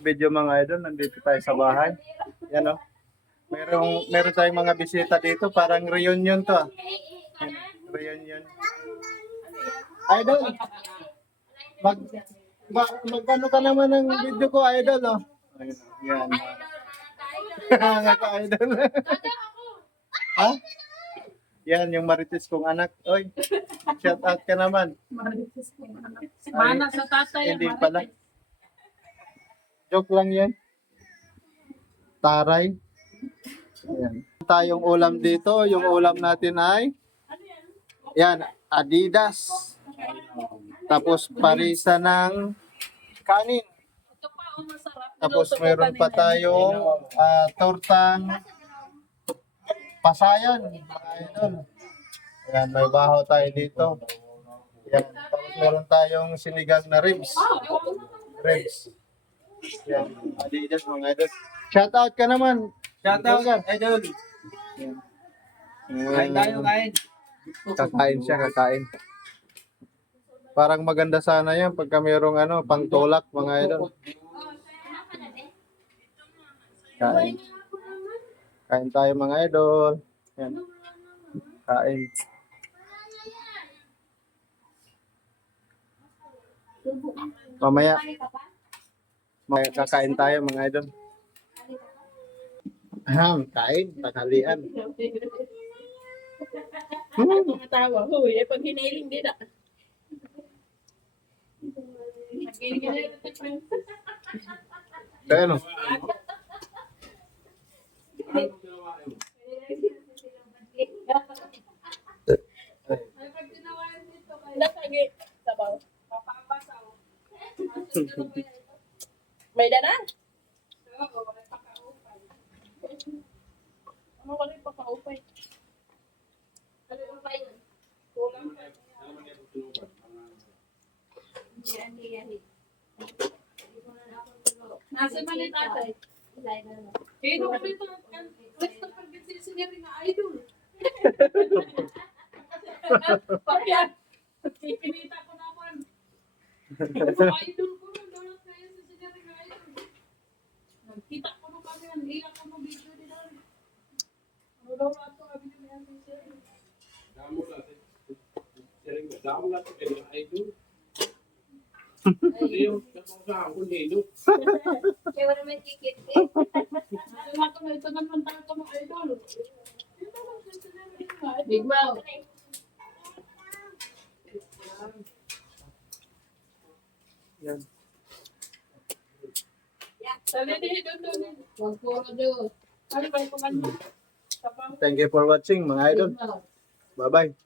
video mga idol. Nandito tayo sa bahay. Yan o. Meron tayong mga bisita dito. Parang reunion to ah. Reunion. Idol. Magkano ka naman ng video ko, idol oh. Yan. Mga ka-idol. Ha? Yan, yung Marites kong anak. Oy, shout out ka naman. Marites kong anak. Mana sa tatay. Hindi pala. Joke lang yan. Taray. Yan. Tayong ulam dito. Yung ulam natin ay yan, Adidas. Tapos parisa ng kanin. Ito pa, masarap. Tapos meron pa tayong tortang pasayan, mga idol. Yan, may bahaw tayo dito. Yan. Tapos meron tayong sinigang na ribs. Ribs. Yan. Adidas, mga idol. Shout out ka naman. Shout out, idol. Kain tayo, kain. Kakain siya, kakain. Parang maganda sana yan pagka mayroong pangtulak, mga idol. Kain. Kain tayo, mga idol. Yan. Kain. Mamaya kakain tayo, mga idol. Kain, tanghalian. Tumatawa. Huy, pag hiniling din ah. Kaya ano? May danan? Ano ka rin pakaupay? Ano yung upay nun? Kulang ka. Nasa mali tatay? Kaya naman ito, gusto pag sinirin na idol. Pakyan, pinita ko naman. Idol ko na, dalat kaya sa sinirin na idol. Kita ko na kami, ang iyak ko ng video nila. Ano daw na ito, kami na yan sa sinirin. Damo na ito, kaya idol. Yung kasama ko nilo. Kaya wala may kikit eh. Ano na ito naman tayo ito mga idol. Big Mouth. Yan. Sabi niya doon. Huwag puro doon. Ano ba yung kumain mo? Thank you for watching, mga idol. Bye-bye.